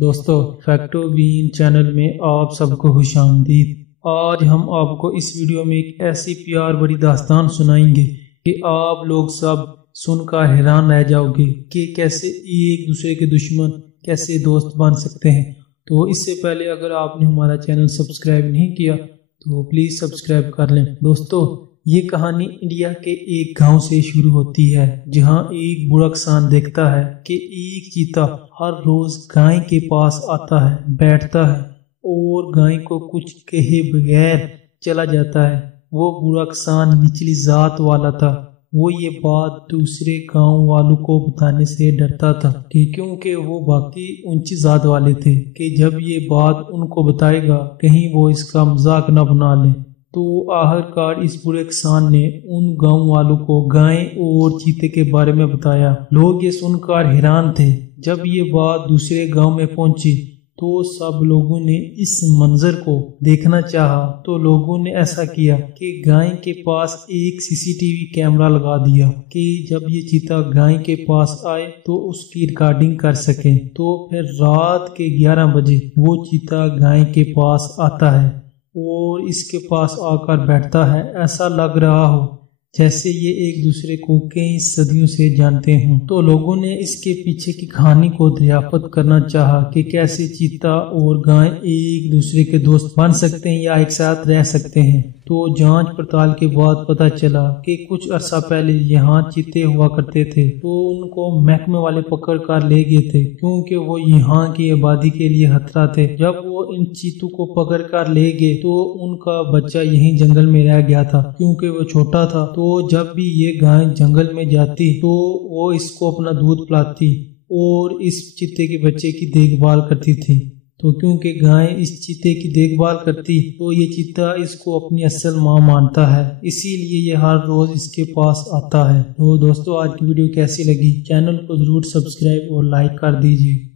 دوستو فیکٹو بین چینل میں آپ سب کو خوش آمدید۔ آج ہم آپ کو اس ویڈیو میں ایک ایسی پیار بھری داستان سنائیں گے کہ آپ لوگ سب سن کر حیران رہ جاؤ گے کہ کیسے ایک دوسرے کے دشمن کیسے دوست بن سکتے ہیں۔ تو اس سے پہلے اگر آپ نے ہمارا چینل سبسکرائب نہیں کیا تو پلیز سبسکرائب کر لیں۔ دوستو یہ کہانی انڈیا کے ایک گاؤں سے شروع ہوتی ہے جہاں ایک بوڑھا کسان دیکھتا ہے کہ ایک چیتا ہر روز گائے کے پاس آتا ہے، بیٹھتا ہے اور گائے کو کچھ کہے بغیر چلا جاتا ہے۔ وہ بوڑھا کسان نچلی ذات والا تھا۔ وہ یہ بات دوسرے گاؤں والوں کو بتانے سے ڈرتا تھا کہ کیونکہ وہ باقی اونچی ذات والے تھے کہ جب یہ بات ان کو بتائے گا کہیں وہ اس کا مذاق نہ بنا لیں۔ تو آخرکار اس بوڑھے کسان نے ان گاؤں والوں کو گائے اور چیتے کے بارے میں بتایا۔ لوگ یہ سن کر حیران تھے۔ جب یہ بات دوسرے گاؤں میں پہنچی تو سب لوگوں نے اس منظر کو دیکھنا چاہا، تو لوگوں نے ایسا کیا کہ گائے کے پاس ایک CCTV کیمرہ لگا دیا کہ جب یہ چیتا گائے کے پاس آئے تو اس کی ریکارڈنگ کر سکیں۔ تو پھر رات کے 11 بجے وہ چیتا گائے کے پاس آتا ہے اور اس کے پاس آ کر بیٹھتا ہے۔ ایسا لگ رہا ہو جیسے یہ ایک دوسرے کو کئی صدیوں سے جانتے ہوں۔ تو لوگوں نے اس کے پیچھے کی کہانی کو دریافت کرنا چاہا کہ کیسے چیتا اور گائے ایک دوسرے کے دوست بن سکتے ہیں یا ایک ساتھ رہ سکتے ہیں۔ تو جانچ پڑتال کے بعد پتہ چلا کہ کچھ عرصہ پہلے یہاں چیتے ہوا کرتے تھے، تو ان کو محکمے والے پکڑ کر لے گئے تھے کیونکہ وہ یہاں کی آبادی کے لیے خطرہ تھے۔ جب وہ ان چیتوں کو پکڑ کر لے گئے تو ان کا بچہ یہیں جنگل میں رہ گیا تھا کیونکہ وہ چھوٹا تھا۔ تو جب بھی یہ گائے جنگل میں جاتی تو وہ اس کو اپنا دودھ پلاتی اور اس چیتے کے بچے کی دیکھ بھال کرتی تھی۔ تو کیونکہ گائے اس چیتے کی دیکھ بھال کرتی تو یہ چیتا اس کو اپنی اصل ماں مانتا ہے، اسی لیے یہ ہر روز اس کے پاس آتا ہے۔ تو دوستو آج کی ویڈیو کیسی لگی؟ چینل کو ضرور سبسکرائب اور لائک کر دیجیے۔